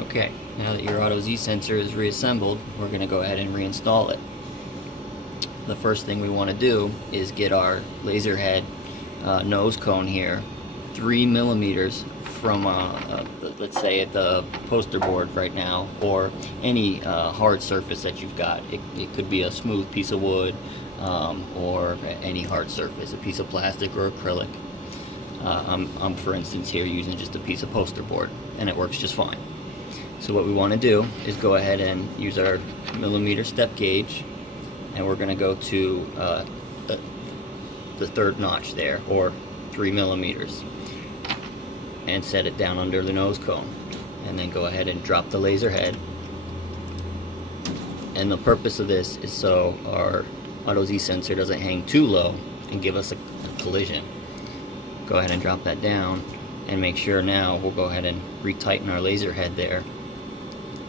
Okay, now that your Auto Z sensor is reassembled, we're going to go ahead and reinstall it. The first thing we want to do is get our laser head nose cone here 3 millimeters from let's say the poster board right now, or any hard surface that you've got. It could be a smooth piece of wood, or any hard surface, a piece of plastic or acrylic. I'm for instance here using just a piece of poster board, and it works just fine. So what we want to do is go ahead and use our millimeter step gauge, and we're going to go to the third notch there, or 3 millimeters, and set it down under the nose cone, and then go ahead and drop the laser head. And the purpose of this is so our Auto Z sensor doesn't hang too low and give us a collision. Go ahead and drop that down, and make sure now we'll go ahead and retighten our laser head there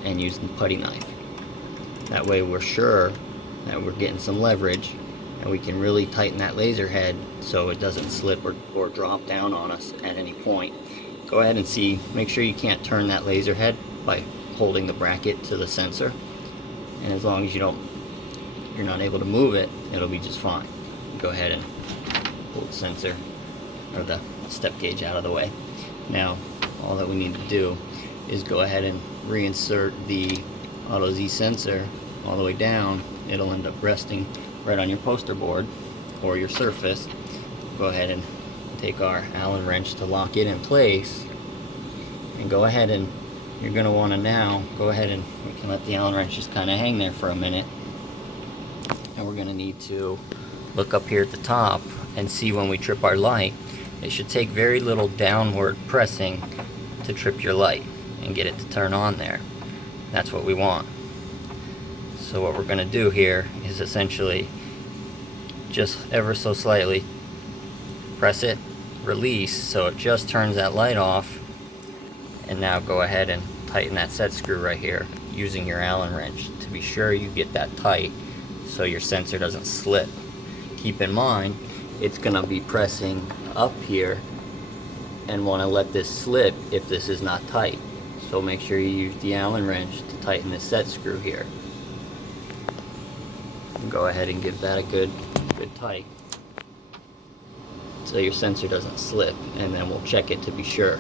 and use the putty knife. That way we're sure that we're getting some leverage, and we can really tighten that laser head so it doesn't slip or drop down on us at any point. Go ahead and see, make sure you can't turn that laser head by holding the bracket to the sensor, and as long as you're not able to move it, it'll be just fine. Go ahead and pull the sensor or the step gauge out of the way. Now all that we need to do is go ahead and reinsert the Auto Z sensor all the way down. It'll end up resting right on your poster board or your surface. Go ahead and take our Allen wrench to lock it in place, and go ahead and you're going to want to now go ahead and we can let the Allen wrench just kind of hang there for a minute, and we're going to need to look up here at the top and see when we trip our light. It should take very little downward pressing to trip your light and get it to turn on there. That's what we want. So what we're going to do here is essentially just ever so slightly press it, release, so it just turns that light off, and now go ahead and tighten that set screw right here using your Allen wrench to be sure you get that tight so your sensor doesn't slip. Keep in mind it's going to be pressing up here and want to let this slip if this is not tight. So make sure you use the Allen wrench to tighten this set screw here. And go ahead and give that a good tight so your sensor doesn't slip, and then we'll check it to be sure.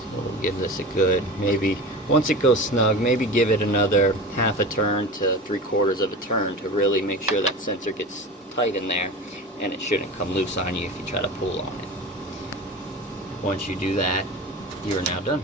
So we'll give this a good, maybe once it goes snug, maybe give it another half a turn to 3/4 of a turn to really make sure that sensor gets tight in there, and it shouldn't come loose on you if you try to pull on it. Once you do that, you are now done.